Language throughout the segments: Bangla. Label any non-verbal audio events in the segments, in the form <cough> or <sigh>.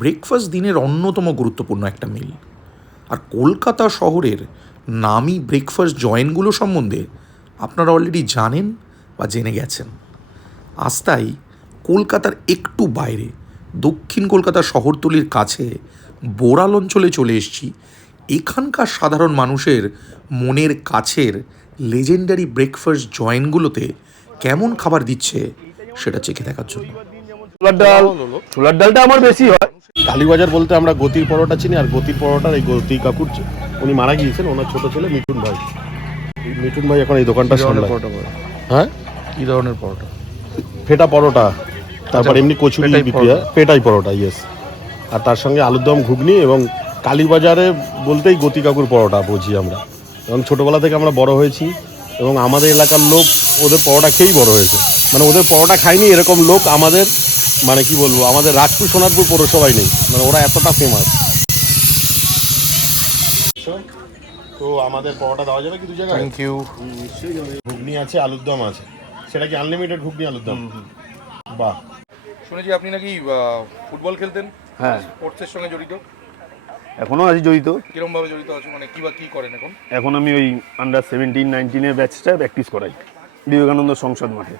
ব্রেকফাস্ট দিনের অন্যতম গুরুত্বপূর্ণ একটা মিল। আর কলকাতা শহরের নামি ব্রেকফাস্ট জয়েন্টগুলো সম্বন্ধে আপনারা অলরেডি জানেন বা জেনে গেছেন। আজ তাই কলকাতার একটু বাইরে, দক্ষিণ কলকাতা শহরতলির কাছে বোরাল অঞ্চলে চলে এসেছি। এখানকার সাধারণ মানুষের মনের কাছের লেজেন্ডারি ব্রেকফাস্ট জয়েন্টগুলোতে কেমন খাবার দিচ্ছে সেটা চেখে দেখার জন্য। ছোলার ডাল, ছোলার ডালটা আমার বেশি হয়। কালীবাজার বলতে আমরা গতির পরোটা চিনি আর গতির পরোটার এই গতি কাকুর উনি মারা গিয়েছেন ওনার ছোট ছেলে মিঠুন ভাই। মিঠুন ভাই এখন এই দোকানটা সামলায়। হ্যাঁ? কি ধরনের পরোটা? ফেটা পরোটা। তারপর এমনি কচুরি বিক্রি হয় পেটাই পরোটা ইয়েস আর তার সঙ্গে আলুর দম ঘুগনি এবং কালীবাজারে বলতেই গতি কাকুর পরোটা বুঝি আমরা। এবং ছোটোবেলা থেকে আমরা বড় হয়েছি এবং আমাদের এলাকার লোক ওদের পরোটা খেয়েই বড় হয়েছে। মানে ওদের পরোটা খায়নি এরকম লোক আমাদের মানে কি বলব আমাদের রাজপুর সোনারপুর পৌরসভায় নেই। মানে ওরা এতটা ফেমাস তো আমাদের পরোটা দেওয়া যাবে কি দু জায়গায়? থ্যাংক ইউ ঘুগনি আছে আলুর দম আছে। সেটা কি আনলিমিটেড ঘুগনি আলুর দম। বাহ। শুনেছি আপনি নাকি ফুটবল খেলতেন। হ্যাঁ। স্পোর্টসের সঙ্গে জড়িত। এখনও আছি জড়িত। কিরম ভাবে জড়িত আছে? মানে কি বা কি করেন এখন? এখন আমি ওই আন্ডার সেভেন্টিন নাইনটিনের ব্যাচটা প্র্যাকটিস করাই। বিবেকানন্দ সংসদ মাঠে।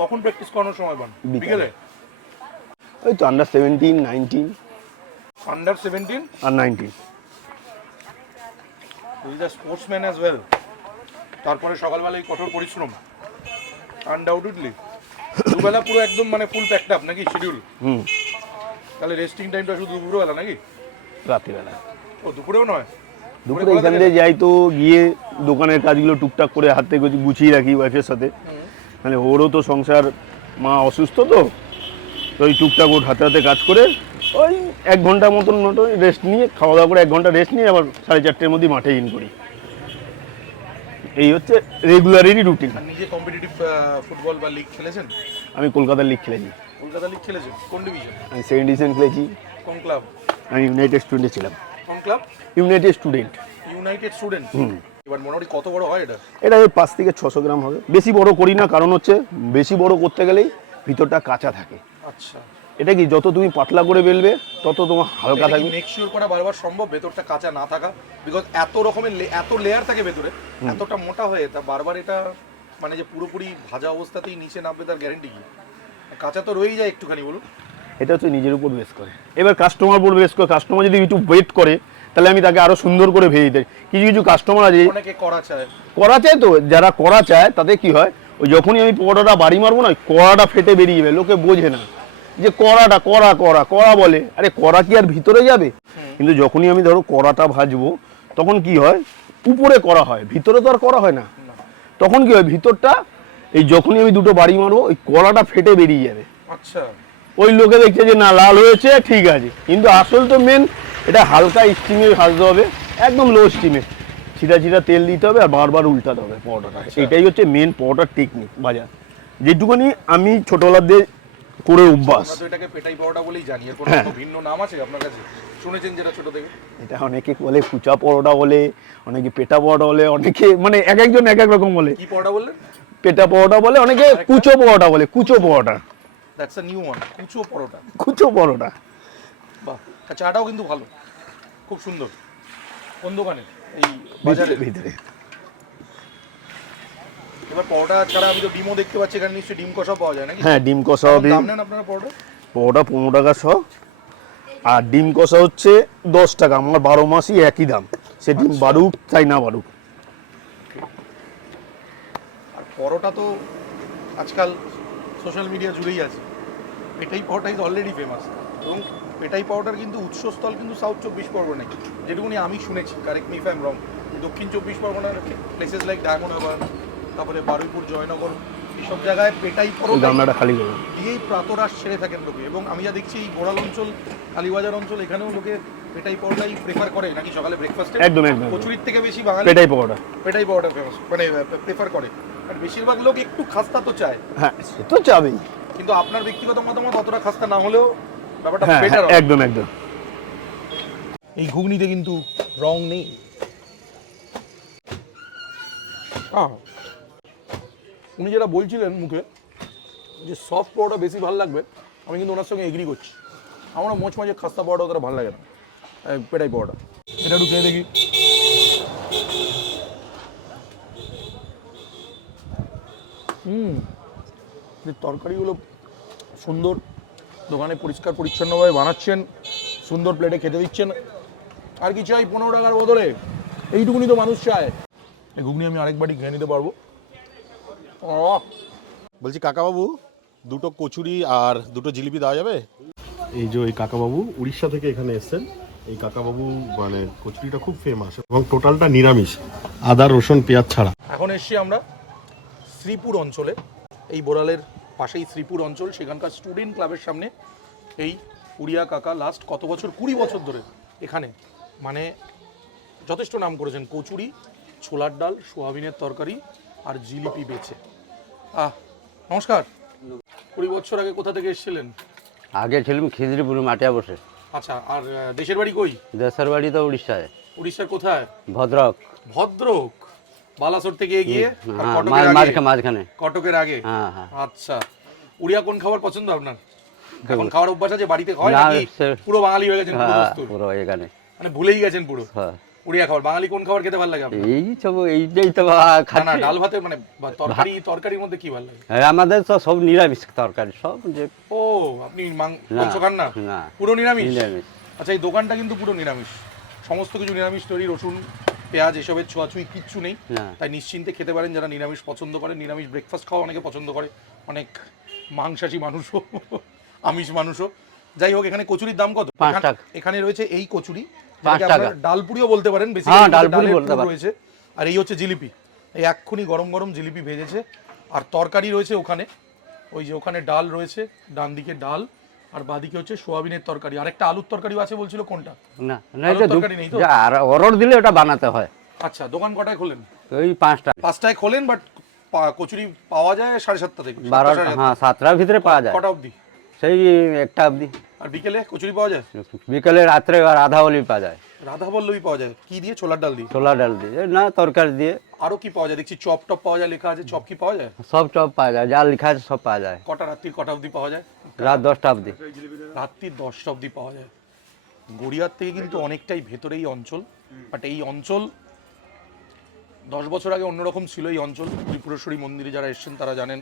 কখন প্র্যাকটিস করানোর সময় পান বিকেলে। ওই তো under seventeen nineteen under seventeen R nineteen is the sportsman as well তারপরে সকালবেলা এই কঠোর পরিশ্রম। আনডাউটেডলি দুবেলা পুরো একদম মানে ফুল প্যাকড আপ নাকি শিডিউল হুম। তাহলে রেস্টিং টাইমটা শুধু দুপুরবেলা নাকি? রাত্রিবেলা। ও দুপুরেও নয়? দুপুরে এখান থেকে যাই তো গিয়ে দোকানের কাজগুলো টুকটাক করে হাত গুছিয়ে রাখি ওয়াইফের সাথে। মানে ওরও তো সংসার মা অসুস্থ তো তো ওই টুকটাক ওর হাতে হাতে কাজ করে ওই এক ঘণ্টার মতন মতো রেস্ট নিয়ে খাওয়া দাওয়া করে এক ঘণ্টা রেস্ট নিয়ে আবার সাড়ে চারটের মধ্যে মাঠে ইন করি। এই হচ্ছে রেগুলারেরই রুটিন নিজে কম্পিটিটিভ ফুটবল বা লিগ খেলেছেন? আমি কলকাতার লিগ খেলেছি। কলকাতা লিগ খেলেছেন? কোন ডিভিশন আমি সেকেন্ড ডিভিশন খেলেছি। কোন ক্লাব আমি ইউনাইটেড স্টুডেন্টে ছিলাম। কোন club United Student United Student এবার মোটামুটি কত বড় হয় এটা? এটা ওই পাঁচ থেকে ছশো গ্রাম হবে। বেশি বড় করি না কারণ হচ্ছে বেশি বড় করতে গেলেই ভিতরটা কাঁচা থাকে। আচ্ছা। এটা কি যত তুমি পাতলা করে বেলবে তত তোমার হালকা থাকবে। মেক শিওর করা বারবার সম্ভব ভেতরটা কাঁচা না থাকা? বিকজ এত রকমের এত লেয়ার থাকে ভেতরে এতটা মোটা হয়ে তা বারবার এটা মানে যে পুরোপুরি ভাজা অবস্থাতেই নিচে নামবে তার গ্যারেন্টি কি? কাঁচা তো রয়েই যায় একটুখানি বলুন। এটা হচ্ছে নিজের উপর বেস করে। এবার কাস্টমার উপর বেস করে। কাস্টমার যদি একটু ওয়েট করে তাহলে আমি তাকে আরও সুন্দর করে ভেজে দিই কিছু কিছু কাস্টমার আছে করা চায়। করা চায় তো যারা করা চায় তাতে কি হয়? ওই যখনই আমি পরোটাটা বাড়ি মারবো না কড়াটা ফেটে বেরিয়ে যাবে লোকে বোঝে না। যে কড়াটা কড়া কড়া কড়া বলে আরে কড়া কি আর ভিতরে যাবে? কিন্তু যখনই আমি ধরো কড়াটা ভাজবো তখন কি হয়? উপরে করা হয় ভিতরে তো আর করা হয় না। তখন কি হয়? ভিতরটা এই যখনই আমি দুটো বাড়ি মারবো ওই কড়াটা ফেটে বেরিয়ে যাবে। আচ্ছা। ওই লোকে দেখছে যে না লাল হয়েছে ঠিক আছে। কিন্তু আসল তো মেন এটা হালকা স্টিমে ভাজতে হবে একদম লো স্টিমে ছিটা ছিটা তেল দিতে হবে আর বারবার উল্টাতে হবে পরোটাটা। এটাই হচ্ছে মেন পরোটার টেকনিক বাজার। যেটুকুনি আমি ছোটবেলার দিয়ে করে অভ্যাস। এটাকে পেটাই পাওয়াটা বলেই জানি এর কোনো হ্যাঁ। ভিন্ন নাম আছে আপনার কাছে? শুনেছেন যেটা ছোট থেকে? এটা অনেকে বলে কুচা পরোটা বলে অনেকে পেটা পরোটা বলে অনেকে মানে এক একজন এক এক রকম বলে। কি পরোটা বললেন? পেটা পরোটা বলে অনেকে কুচো পরোটা বলে কুচো paratha. That's a new one কুচো পরোটা। কুচো পরোটা। চাটাও কিন্তু ভালো। খুব সুন্দর। কোন দোকানে এই বাজারে ভিতরে এবার পরোটা ছাড়া আমি তো ডিমও দেখতে পাচ্ছি এখানে নিশ্চয়ই ডিম কষাও পাওয়া যায় নাকি? হ্যাঁ ডিম কষা কেমন হবে দাম নেন আপনারা পরোটা? পরোটা পনেরো টাকা শ। আর ডিম কষা হচ্ছে দশ টাকা আমার বারো মাসই একই দাম। সে ডিম বাড়ুক চাই না বাড়ুক। আর পরোটা তো আজকাল সোশ্যাল মিডিয়া জুড়েই আছে। এটাই পরোটা ইজ অলরেডি ফেমাস এবং পেটাই পাউডার কিন্তু উৎসস্থল কিন্তু সাউথ চব্বিশ পরগনায়। যেটুকুনি আমি শুনেছি কারেক্ট মি ফ্যাম রং দক্ষিণ চব্বিশ পরগনার প্লেসেস লাইক ডায়মন্ড তারপরে বারুইপুর জয়নগর এইসব জায়গায় পেটাই গামলাটা খালি দিয়েই প্রাতরাশ ছেড়ে থাকেন লোকে। এবং আমি যা দেখছি এই গোড়াল অঞ্চল কালীবাজার অঞ্চল এখানেও লোকে পেটাই পরোটাই প্রেফার করে নাকি সকালে ব্রেকফাস্টে একদম, একদম। কচুরির থেকে বেশি বাঙালি পেটাই পরোটা। পেটাই পরোটা ফেমাস মানে প্রেফার করে। আর বেশিরভাগ লোক একটু খাস্তা তো চায়। হ্যাঁ সে তো চাবেই। কিন্তু আপনার ব্যক্তিগত মতামত অতটা খাস্তা না হলেও ব্যাপারটা হ্যাঁ বেটার হ্যাঁ, একদম একদম। এই ঘুগনিতে কিন্তু রং নেই। আহ, উনি যেটা বলছিলেন মুখে যে সফট পরোটা বেশি ভালো লাগবে আমি কিন্তু ওনার সঙ্গে এগ্রি করছি। আমার মোচ মাঝে খাস্তা পাওয়াটা অতটা ভালো লাগে না পেটাই পাওয়াটা। এটা একটু খেয়ে দেখি। হুম তরকারিগুলো সুন্দর দোকানে পরিষ্কার পরিচ্ছন্নভাবে বানাচ্ছেন সুন্দর প্লেটে খেতে দিচ্ছেন। আর কি চাই পনেরো টাকার বদলে? এইটুকুনি তো মানুষ চায়। এই ঘুগনি আমি আরেকবারই খেয়ে নিতে পারব। ও বলছি কাকাবাবু দুটো কচুরি আর দুটো জিলিপি দেওয়া যাবে? এই যে ওই কাকাবাবু উড়িষ্যা থেকে এখানে এসেছেন এই কাকাবাবু মানে কচুরিটা খুব ফেমাস এবং টোটালটা নিরামিষ আদা রসুন পেঁয়াজ ছাড়া। এখন এসছি আমরা শ্রীপুর অঞ্চলে এই বোরালের পাশেই শ্রীপুর অঞ্চল সেখানকার স্টুডেন্ট ক্লাবের সামনে এই উড়িয়া কাকা লাস্ট কত বছর? কুড়ি বছর ধরে এখানে। মানে যথেষ্ট নাম করেছেন। কচুরি ছোলার ডাল সোয়াবিনের তরকারি আর জিলিপি বেচে আহ নমস্কার। কুড়ি বছর আগে কোথা থেকে এসেছিলেন? আগে ছিলাম খিদিরপুর মাটিয়া বসে। আচ্ছা আর আহ, দেশের বাড়ি কই? দেশের বাড়ি তো উড়িষ্যায়। উড়িষ্যার কোথায়? ভদ্রক। ভদ্রক? বালাসোর থেকে এগিয়ে আর হ্যাঁ? মাঝখানে কটকের আগে। হ্যাঁ হ্যাঁ। আচ্ছা। উড়িয়া কোন খাবার পছন্দ আপনার? এখন খাওয়ার অভ্যাস আছে বাড়িতে হয় নাকি পুরো বাঙালি হয়ে গেছেন পুরো পুরো এখানে মানে ভুলেই গেছেন পুরো। উড়িয়া খাবার বাঙালি কোন খাবার খেতে ভালো লাগে আপনার? এই সব এইটাই তো বা না না ডাল ভাতে মানে তরকারি তরকারির মধ্যে কি ভালো লাগে হ্যাঁ, আমাদের তো সব নিরামিষ তরকারি সব যে ও আপনি মাংস খান না? না। পুরো নিরামিষ? নিরামিষ। আচ্ছা এই দোকানটা কিন্তু পুরো নিরামিষ। সমস্ত কিছু নিরামিষ তৈরি রসুন পেঁয়াজ এসবের ছোঁয়াছুঁই কিচ্ছু নেই। তাই নিশ্চিন্তে খেতে পারেন যারা নিরামিষ পছন্দ করেন নিরামিষ ব্রেকফাস্ট খাওয়া অনেকে পছন্দ করে। অনেক মাংসাশী মানুষও <laughs> আমিষ মানুষও। যাই হোক এখানে কচুরির দাম কত? এখান- রয়েছে এই কচুরি ডালপুরিও বলতে পারেন। বেশি হ্যাঁ, বলতে পারেন। রয়েছে। আর এই হচ্ছে জিলিপি। এই এক্ষুনি গরম গরম জিলিপি ভেজেছে। আর তরকারি রয়েছে ওখানে। ওই যে ওখানে ডাল রয়েছে ডান দিকে ডাল। আর বাদিকে হচ্ছে সোয়াবিনের তরকারি। আরেকটা আলুর তরকারিও আছে বলছিল কোনটা? না না এটা তরকারি নেই তো? আর অরড় দিলে ওটা বানাতে হয়। আচ্ছা দোকান কটায় খোলেন? ওই পাঁচটা। পাঁচটায় খোলেন বাট কচুরি পাওয়া যায় সাড়ে সাতটা থেকে? বারোটা হ্যাঁ সাতটার ভিতরে পাওয়া যায়। কটা অবধি? সেই একটা অবধি। আর বিকেলে কচুরি পাওয়া যায়? বিকেলে রাত্রে আর আধা হলি পাওয়া যায়। রাধা বল্লভী পাওয়া যায়। কি দিয়ে? ছোলার ডাল দিয়ে? ছোলার ডাল দিয়ে না তরকারি দিয়ে। আরও কি পাওয়া যায়? দেখছি চপ টপ পাওয়া যায় লেখা আছে চপ কি পাওয়া যায়? সব চপ পাওয়া যায় যা লেখা আছে সব পাওয়া যায়। কটা রাত্রির কটা অবধি পাওয়া যায়? রাত দশটা অবধি। রাত্রি দশটা অবধি পাওয়া যায়। গড়িয়ার থেকে কিন্তু অনেকটাই ভেতরেই অঞ্চল বাট এই অঞ্চল দশ বছর আগে অন্যরকম ছিল এই অঞ্চল। ত্রিপুরেশ্বরী মন্দিরে যারা এসেছেন তারা জানেন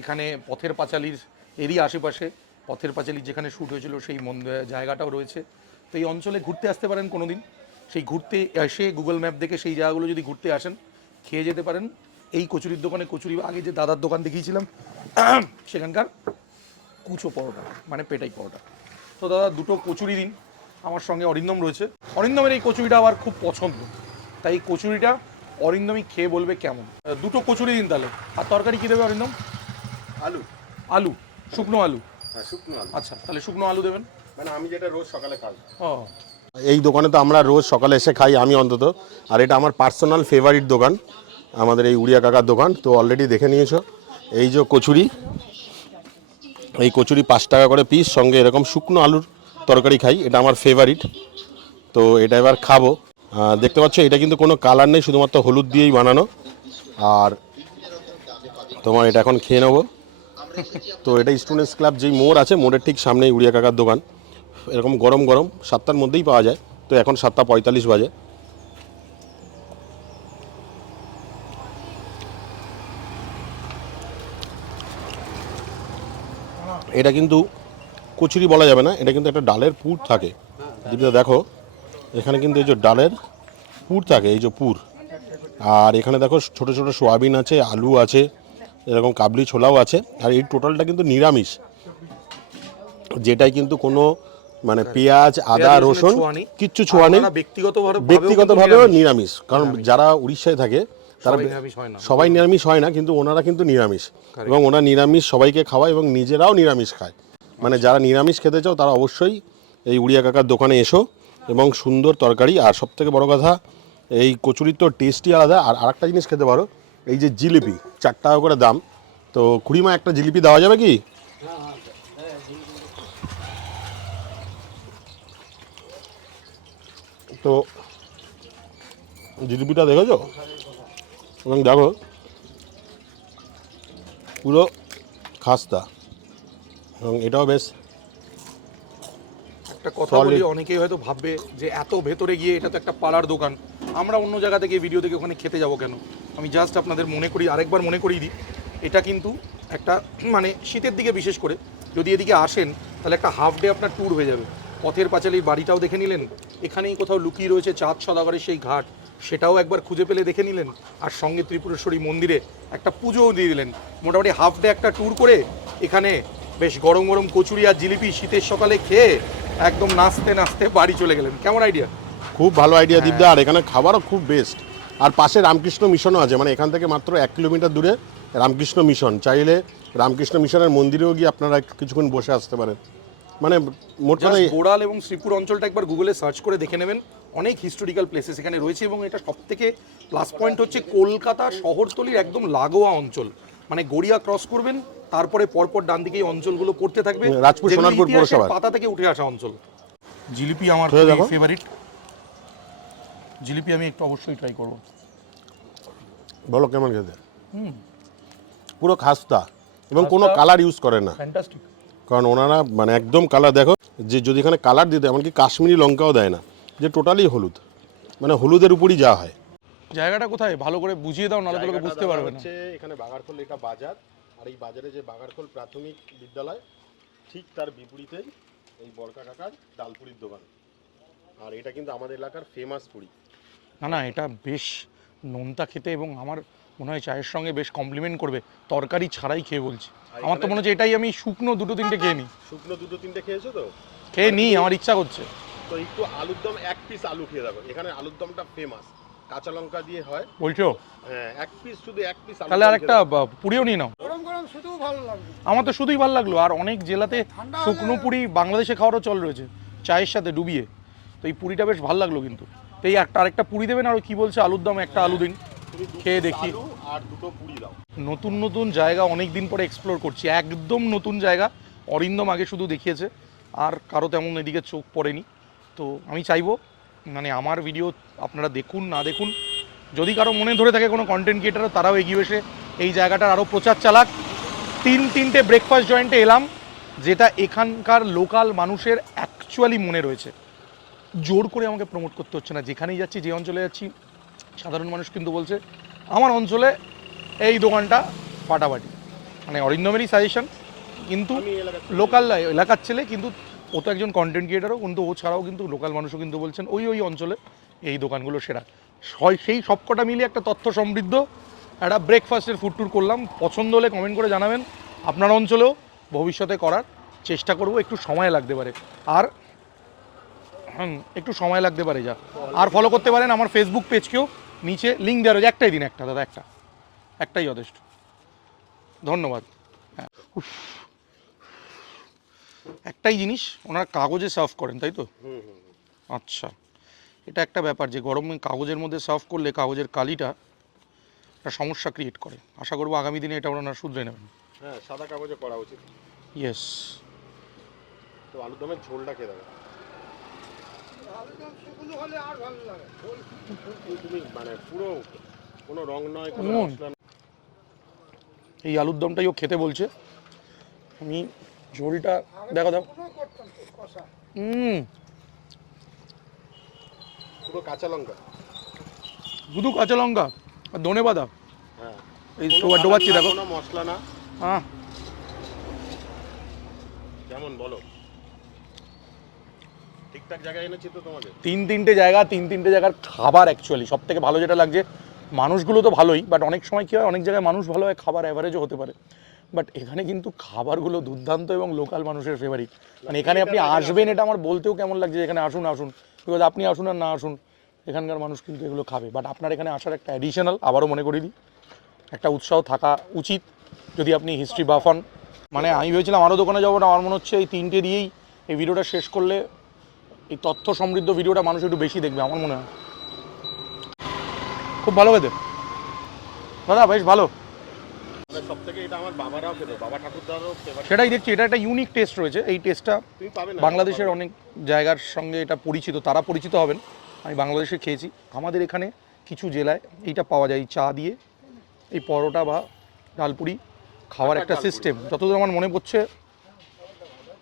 এখানে পথের পাঁচালির এরই আশেপাশে পথের পাঁচালির যেখানে শ্যুট হয়েছিল সেই মন্দির জায়গাটাও রয়েছে। তো এই অঞ্চলে ঘুরতে আসতে পারেন কোনোদিন। সেই ঘুরতে এসে গুগল ম্যাপ দেখে সেই জায়গাগুলো যদি ঘুরতে আসেন খেয়ে যেতে পারেন। এই কচুরির দোকানে কচুরি আগে যে দাদার দোকান দেখিয়েছিলাম সেখানকার কুচো পরোটা মানে পেটাই পরোটা। তো দাদা দুটো কচুরি দিন। আমার সঙ্গে অরিন্দম রয়েছে। অরিন্দমের এই কচুরিটা আমার খুব পছন্দ। তাই এই কচুরিটা অরিন্দমই খেয়ে বলবে কেমন। দুটো কচুরি দিন তাহলে। আর তরকারি কী দেবে অরিন্দম? আলু। আলু। শুকনো আলু। হ্যাঁ শুকনো আলু। আচ্ছা তাহলে শুকনো আলু দেবেন। মানে আমি যেটা রোজ সকালে খাই। ও। এই দোকানে তো আমরা রোজ সকালে এসে খাই, আমি অন্তত। আর এটা আমার পার্সোনাল ফেভারিট দোকান, আমাদের এই উড়িয়া কাকার দোকান, তো অলরেডি দেখে নিয়েছো। এই যে কচুরি, এই কচুরি পাঁচ টাকা করে পিস সঙ্গে এরকম শুকনো আলুর তরকারি খাই, এটা আমার ফেভারিট তো এটা এবার খাব। দেখতে পাচ্ছ, এটা কিন্তু কোনো কালার নেই, শুধুমাত্র হলুদ দিয়েই বানানো। আর তোমার এটা এখন খেয়ে নেব। তো এটা স্টুডেন্টস ক্লাব যেই মোড় আছে, মোড়ের ঠিক সামনেই উড়িয়া কাকার দোকান। এরকম গরম গরম সাতটার মধ্যেই পাওয়া যায়। তো এখন সাতটা পঁয়তাল্লিশ বাজে। এটা কিন্তু কচুরি বলা যাবে না, এটা কিন্তু একটা ডালের পুর থাকে। যেটা দেখো, এখানে কিন্তু এই যে ডালের পুর থাকে, এই যে পুর। আর এখানে দেখো, ছোট ছোট সোয়াবিন আছে, আলু আছে, এরকম কাবলি ছোলাও আছে। আর এই টোটালটা কিন্তু নিরামিষ। যেটাই কিন্তু কোনো মানে পেঁয়াজ আদা রসুন কিচ্ছু ছোঁয়া নেই। ব্যক্তিগতভাবেও নিরামিষ। কারণ যারা উড়িষ্যায় থাকে তারা সবাই নিরামিষ হয় না। কিন্তু ওনারা কিন্তু নিরামিষ। এবং ওনারা নিরামিষ সবাইকে খাওয়ায় এবং নিজেরাও নিরামিষ খায়। মানে যারা নিরামিষ খেতে চাও তারা অবশ্যই এই উড়িয়া কাকার দোকানে এসো এবং সুন্দর তরকারি। আর সব থেকে বড় কথা এই কচুরির তো টেস্টই আলাদা। আর আরেকটা জিনিস খেতে পারো এই যে জিলিপি চার টাকা করে দাম। তো কুড়িমা একটা জিলিপি দেওয়া যাবে কি? তো জিলিপিটা দেখেছ? এবং দেখো পুরো খাস্তা। এবং এটাও বেশ একটা কথা বলি অনেকেই হয়তো ভাববে যে এত ভেতরে গিয়ে এটা তো একটা পাড়ার দোকান। আমরা অন্য জায়গা থেকে ভিডিও থেকে ওখানে খেতে যাব কেন? আমি জাস্ট আপনাদের মনে করি আরেকবার মনে করিয়ে দিই এটা কিন্তু একটা মানে শীতের দিকে বিশেষ করে যদি এদিকে আসেন তাহলে একটা হাফ ডে আপনার ট্যুর হয়ে যাবে। পথের পাঁচালী বাড়িটাও দেখে নিলেন। এখানেই কোথাও লুকিয়ে রয়েছে চাঁদ সদাগরের সেই ঘাট। সেটাও একবার খুঁজে পেলে দেখে নিলেন। আর সঙ্গে ত্রিপুরেশ্বরী মন্দিরে একটা পুজোও দিয়ে দিলেন। মোটামুটি হাফ ডে একটা ট্যুর করে এখানে বেশ গরম গরম কচুরি আর জিলিপি শীতের সকালে খেয়ে একদম নাচতে নাচতে বাড়ি চলে গেলেন। কেমন আইডিয়া খুব ভালো আইডিয়া দীপদা। আর এখানে খাবারও খুব বেস্ট আর পাশে রামকৃষ্ণ মিশনও আছে। মানে এখান থেকে মাত্র এক কিলোমিটার দূরে রামকৃষ্ণ মিশন চাইলে রামকৃষ্ণ মিশনের মন্দিরেও গিয়ে আপনারা কিছুক্ষণ বসে আসতে পারেন। মানে মোট কথা বোড়াল এবং শ্রীপুর অঞ্চলটা একবার গুগলে সার্চ করে দেখে নেবেন। অনেক হিস্টোরিক্যাল প্লেসেস এখানে রয়েছে এবং এটা সব থেকে প্লাস পয়েন্ট হচ্ছে কলকাতা শহরতলির একদম লাগোয়া অঞ্চল। মানে গড়িয়া ক্রস করবেন তারপরে পরপর ডান দিকে এই অঞ্চলগুলো পড়তে থাকবে রাজপুর, সোনারপুর পৌরসভা। পাতা থেকে উঠে আসা অঞ্চল। জিলিপি আমার ফেভারিট জিলিপি আমি একটু অবশ্যই ট্রাই করব। বলো কেমন খেতে? হুম। পুরো খাস্তা এবং কোনো কালার ইউজ করে না। ফ্যান্টাস্টিক কারণ ওনারা মানে একদম কালার দেখো যে যদি এখানে কালার দিতে এমনকি কাশ্মীরি লঙ্কাও দেয় না যে টোটালি হলুদ মানে হলুদের উপরই যা হয়। জায়গাটা কোথায়? ভালো করে বুঝিয়ে দাও নাহলে তো লোকে বুঝতে পারবে না। এখানে বাগারখোল এটা বাজার আর এই বাজারে যে বাগারখোল প্রাথমিক বিদ্যালয় ঠিক তার বিপরীতেই এই বরকা কাকার ডালপুরির দোকান। আর এটা কিন্তু আমাদের এলাকার ফেমাস পুরি। না না এটা বেশ নোনতা খেতে এবং আমার মনে হয় চায়ের সঙ্গে বেশ কমপ্লিমেন্ট করবে। তরকারি ছাড়াই খেয়ে বলছি। আমার তো মনে হচ্ছে এটাই আমি শুকনো দুটো তিনটে খেয়ে নিই। শুকনো দুটো তিনটে খেয়েছো তো? খেয়ে নিই আমার ইচ্ছা করছে। তো একটু আলুর দম এক পিস আলু খেয়ে দেখো। এখানে আলুর দমটা ফেমাস কাঁচা লঙ্কা দিয়ে হয়। বলছো? হ্যাঁ এক পিস শুধু এক পিস তাহলে আর একটা পুরিও নিয়ে নাও। গরম গরম শুধু ভালো লাগল আমার তো শুধুই ভালো লাগল। আর অনেক জেলাতে শুকনো পুরি বাংলাদেশে খাওয়ারও চল রয়েছে। চায়ের সাথে ডুবিয়ে। তো এই পুরিটা বেশ ভালো লাগল কিন্তু। তো এই একটা আরেকটা পুরি দেবেন আর কি বলছে? আলুর দাম একটা আলু দিন। খেয়ে দেখি। আর দুটো পুরি দাও। নতুন নতুন জায়গা অনেক দিন পরে এক্সপ্লোর করছি। একদম নতুন জায়গা। অরিন্দম আগে শুধু দেখিয়েছে। আর কারও তেমন এদিকে চোখ পড়েনি। তো আমি চাইব মানে আমার ভিডিও আপনারা দেখুন না দেখুন। যদি কারও মনে ধরে থাকে কোনো কন্টেন্ট ক্রিয়েটারও তারাও এগিয়ে এসে এই জায়গাটার আরও প্রচার চালাক। তিন তিনটে ব্রেকফাস্ট জয়েন্টে এলাম যেটা এখানকার লোকাল মানুষের অ্যাকচুয়ালি মনে রয়েছে। জোর করে আমাকে প্রমোট করতে হচ্ছে না। যেখানেই যাচ্ছি যে অঞ্চলে যাচ্ছি সাধারণ মানুষ কিন্তু বলছে আমার অঞ্চলে এই দোকানটা ফাটাফাটি। মানে অরিন্দমেরই সাজেশন কিন্তু লোকাল এলাকার ছেলে কিন্তু ও তো একজন কন্টেন্ট ক্রিয়েটারও কিন্তু ও ছাড়াও কিন্তু লোকাল মানুষও কিন্তু বলছেন ওই ওই অঞ্চলে এই দোকানগুলো সেরা। সেই সবকটা মিলিয়ে একটা তথ্য সমৃদ্ধ একটা ব্রেকফাস্টের ফুড ট্যুর করলাম। পছন্দ হলে কমেন্ট করে জানাবেন। আপনার অঞ্চলেও ভবিষ্যতে করার চেষ্টা করব একটু সময় লাগতে পারে। আর হুম, একটু সময় লাগতে পারে যা। আর ফলো করতে পারেন আমার ফেসবুক পেজকেও নিচে লিঙ্ক দেওয়া রয়েছে একটাই দিন একটা দাদা একটা। একটাই যথেষ্ট। ধন্যবাদ। হ্যাঁ। উফ। একটাই জিনিস ওনারা কাগজে সার্ভ করেন তাই তো? আচ্ছা। এটা একটা ব্যাপার যে গরমে কাগজের মধ্যে সার্ভ করলে কাগজের কালিটা একটা সমস্যা ক্রিয়েট করে। আশা করব আগামী দিনে এটা ওনারা শুধরে নেবেন। হ্যাঁ সাদা কাগজে করা উচিত। ইয়েস তো আলুর দমের ঝোলটা খেয়ে তুমি মানে পুরো কোনো রং নয়। এই আলুর দমটাই ও খেতে বলছে। আমি ঝোলটা দেখো দাও। হুম। পুরো কাঁচা লঙ্কা। শুধু কাঁচা লঙ্কা আর ধনে পাতা। হ্যাঁ। এই ডোবাচ্ছি না, দেখো। মশলা না। হ্যাঁ। কেমন বলো। তিন তিনটে জায়গা, তিন তিনটে জায়গার খাবার অ্যাকচুয়ালি সব থেকে ভালো যেটা লাগছে, মানুষগুলো তো ভালোই বাট অনেক সময় কী হয়, অনেক জায়গায় মানুষ ভালো হয়, খাবার অ্যাভারেজও হতে পারে। বাট এখানে কিন্তু খাবারগুলো দুর্দান্ত এবং লোকাল মানুষের ফেভারিট মানে এখানে আপনি আসবেন, এটা আমার বলতেও কেমন লাগছে, এখানে আসুন আসুন। বিকজ আপনি আসুন আর না আসুন, এখানকার মানুষ কিন্তু এগুলো খাবে। বাট আপনার এখানে আসার একটা অ্যাডিশনাল আবারও মনে করি দিই, একটা উৎসাহ থাকা উচিত, যদি আপনি হিস্ট্রি বাফ হন। মানে আমি ভেবেছিলাম আরও দোকানে যাব না আমার মনে হচ্ছে এই তিনটে দিয়েই এই ভিডিওটা শেষ করলে এই তথ্য সমৃদ্ধ ভিডিওটা মানুষ একটু বেশি দেখবে আমার মনে হয়। খুব ভালো খেতে দাদা বেশ ভালো। সেটাই দেখছি এটা একটা ইউনিক টেস্ট রয়েছে। এই টেস্টটা বাংলাদেশের অনেক জায়গার সঙ্গে এটা পরিচিত তারা পরিচিত হবেন। আমি বাংলাদেশে খেয়েছি। আমাদের এখানে কিছু জেলায় এইটা পাওয়া যায় এই চা দিয়ে এই পরোটা বা ডালপুরি খাওয়ার একটা সিস্টেম যতদূর আমার মনে পড়ছে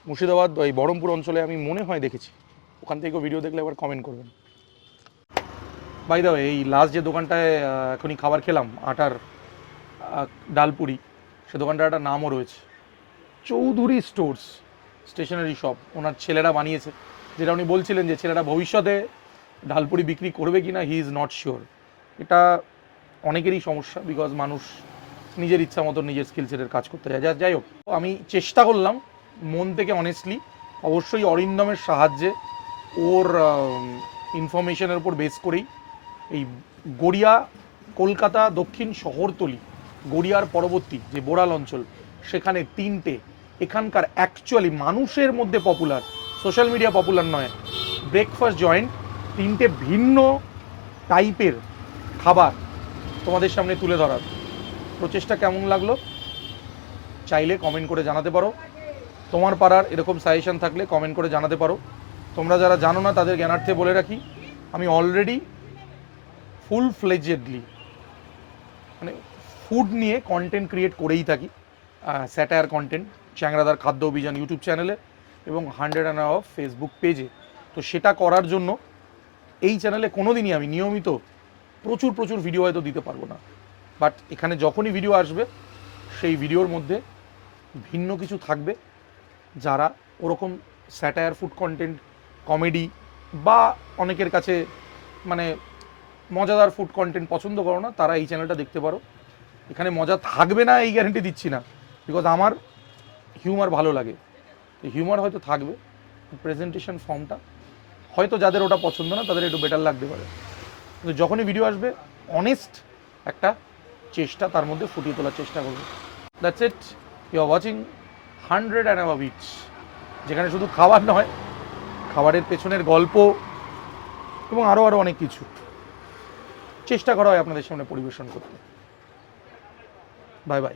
মুর্শিদাবাদ এই বহরমপুর অঞ্চলে আমি মনে হয় দেখেছি। ওখান থেকেও ভিডিও দেখলে একবার কমেন্ট করবেন। বাই দা এই লাস্ট যে দোকানটায় এখনই খাবার খেলাম, আটার ডালপুরি সে দোকানটার একটা নামও রয়েছে। চৌধুরী স্টোর্স স্টেশনারি শপ ওনার ছেলেরা বানিয়েছে। যেটা উনি বলছিলেন যে ছেলেরা ভবিষ্যতে ঢালপুরি বিক্রি করবে কি না হি ইজ নট শিওর এটা অনেকেরই সমস্যা বিকজ মানুষ নিজের ইচ্ছা মতো নিজের স্কিল সেটের কাজ করতে যায় যা- যাই হোক, আমি চেষ্টা করলাম, মন থেকে অনেস্টলি অবশ্যই অরিন্দমের সাহায্যে ওর ইনফরমেশনের উপর বেস করেই এই গড়িয়া, কলকাতা, দক্ষিণ শহরতলি, গড়িয়ার পরবর্তী যে বোড়াল অঞ্চল, সেখানে তিনটে। এখানকার অ্যাকচুয়ালি মানুষের মধ্যে পপুলার সোশ্যাল মিডিয়া পপুলার নয় ব্রেকফাস্ট জয়েন্ট তিনটে ভিন্ন টাইপের খাবার তোমাদের সামনে তুলে ধরার। প্রচেষ্টা কেমন লাগল? চাইলে কমেন্ট করে জানাতে পারো। তোমার পাড়ার এরকম সাজেশন থাকলে কমেন্ট করে জানাতে পারো। তোমরা যারা জানো না, তাদের জ্ঞানার্থে বলে রাখি, আমি অলরেডি ফুল ফ্লেজেডলি মানে ফুড নিয়ে কন্টেন্ট ক্রিয়েট করেই থাকি স্যাটায়ার কন্টেন্ট চ্যাংরাদার খাদ্য অভিযান ইউটিউব চ্যানেলে এবং হান্ড্রেড অ্যান্ড অফ ফেসবুক পেজে তো সেটা করার জন্য এই চ্যানেলে কোনো দিনই আমি নিয়মিত প্রচুর প্রচুর ভিডিও হয়তো দিতে পারব না। বাট এখানে যখনই ভিডিও আসবে, সেই ভিডিওর মধ্যে ভিন্ন কিছু থাকবে যারা ওরকম স্যাটায়ার ফুড কন্টেন্ট কমেডি বা অনেকের কাছে মানে মজাদার ফুড কন্টেন্ট পছন্দ করো না, তারা এই চ্যানেলটা দেখতে পারো। এখানে মজা থাকবে না, এই গ্যারেন্টি দিচ্ছি না। বিকজ আমার হিউমার ভালো লাগে। হিউমার হয়তো থাকবে প্রেজেন্টেশন ফর্মটা হয়তো যাদের ওটা পছন্দ না, তাদের একটু বেটার লাগতে পারে। কিন্তু যখনই ভিডিও আসবে অনেস্ট একটা চেষ্টা, তার মধ্যে ফুটিয়ে তোলার চেষ্টা করবে। That's it you are watching hundred and অ্যাভাব যেখানে শুধু খাবার নয় খাবারের পেছনের গল্প এবং আরও আরও অনেক কিছু। চেষ্টা করা হয় আপনাদের সামনে পরিবেশন করতে। Bye bye.